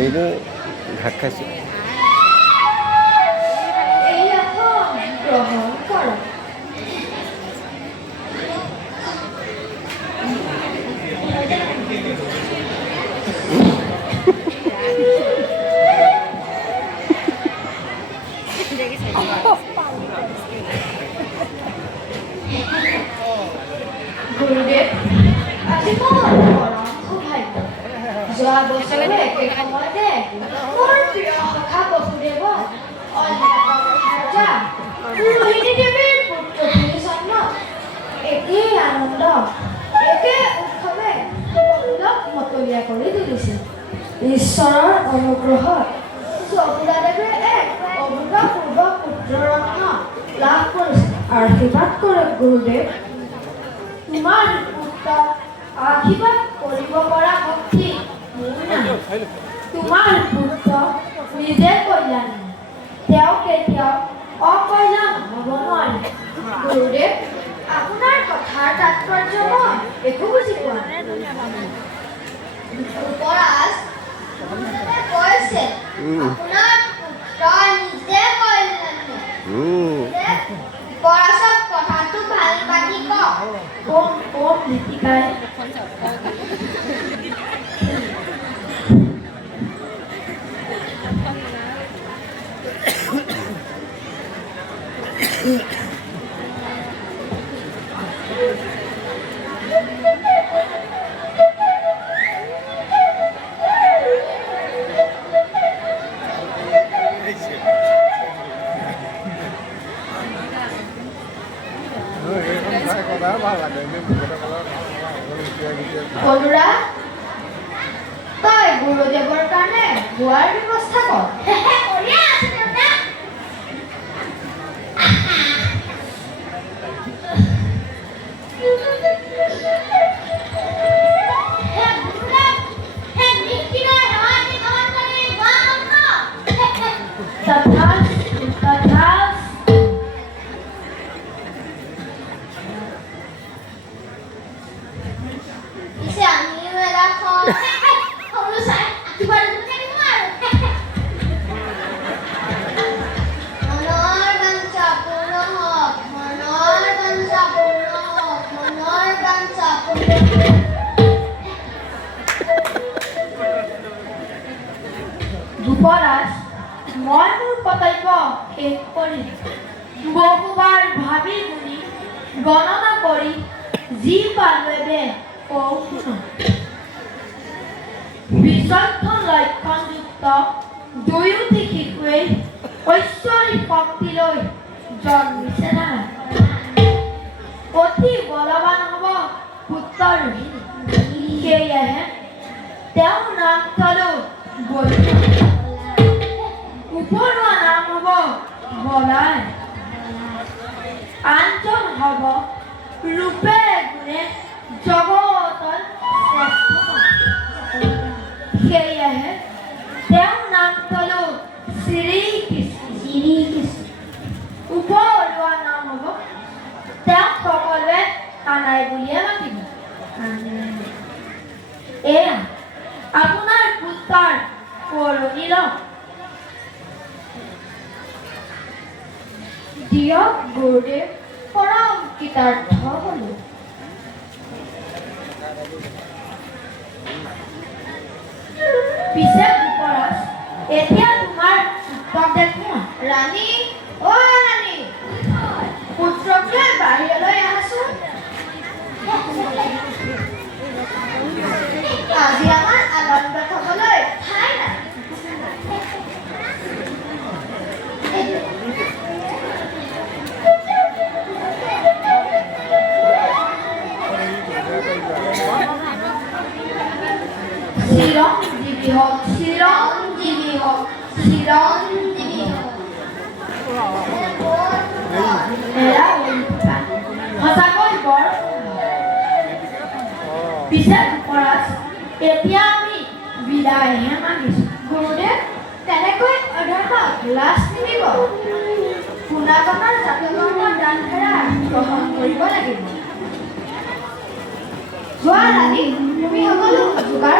এইটো ভাত খাইছোঁ। গ্ৰহণ কৰক। গুৰুদেৱ, আজি মই পৰম সৌভাগ্য। যোৱা বছৰে একে সময়তে মোৰ প্ৰিয় সখা বসুদেৱক ৰজা ৰোহিণী দেৱীৰ পুত্ৰ বুলি জন্মত একেই আনন্দ, একে উৎসৱে সকলোক মতলীয়া কৰি তুলিছিল। ঈশ্বৰৰ অনুগ্ৰহত চকুলা দেৱে এক অভূতপূৰ্ব পুত্ৰৰত্ন লাভ কৰিছিল। আশীৰ্বাদ কৰক গুৰুদেৱ। তোমাৰ পুত্ৰক আশীৰ্বাদ কৰিব পৰা শক্তি মোৰ নাই। তোমাৰ পুত্ৰ নিজে কল্যাণ, তেওঁ কেতিয়াও অকল্যাণ হ'ব নোৱাৰে। গুৰুদেৱ, আপোনাৰ কথাৰ তাৎপৰ্য মই একো বুজি পোৱা নাই। যুৱৰাজ কৈছে আপোনাৰ পুত্ৰ নিজে কল্যাণ, পৰাচক কথাটো ভাল পাতি কওক। কোন লিপিকাই বলুৰা, তই গুৰুদেৱৰ কাৰণে গোৱাৰ ব্যৱস্থা কৰ। যুৱৰাজ, মই মোৰ কৰ্তব্য শেষ কৰিলোঁ। বহুবাৰ ভাবি গুণি গণনা কৰি যি পালোৱে কওঁ শুনো। বিচক্ষণ লক্ষণযুক্ত দুয়োটি শিশুৱে ঐশ্বৰিক শক্তিলৈ জন্মিছে নাই। অতি বলৱান হ'ব পুত্ৰ ৰোহিণী, সেয়েহে তেওঁৰ নাম থলো বলিয়া। উপৰুৱা নাম হ'ব বলাই, আনজন হ'ব ৰূপে গুণে জগতৰ শ্ৰেষ্ঠ। সেয়েহে তেওঁৰ নাম থলো শ্ৰীকৃষ্ণ। উপৰুৱা নাম হ'ব তেওঁক সকলোৱে কানাই বুলিয়ে মাতিব। এয়া আপোনাৰ পুত্ৰৰ কৰণী লওক। দিয়ক গুৰুদেৱ, পৰম কৃতাৰ্থ হ'লো। পিছে যুৱৰাজ, এতিয়া তোমাৰ পুত্ৰক দেখোঁ। ৰাণী, অ ৰাণী, পুত্ৰকে বাহিৰলৈ আহাচোন। আজি আমাৰ আনন্দ থবলৈ ঠাই নাই। চিৰঞ্জীৱী হওক, চিৰঞ্জীৱী হওক, চিৰঞ্জীৱী হওক। সঁচাকৈ বৰ। পিছে যুৱৰাজ, এতিয়া আমি বিদায়হে মাগিছোঁ। গুৰুদেৱ, তেনেকৈ অধ্যাপক লাজ নিদিব। পোনাকণৰ জাতকৰ্মৰ দান ধাৰা গ্ৰহণ কৰিব লাগিব। যোৱা ৰাণী, তুমি সকলো যোগাৰ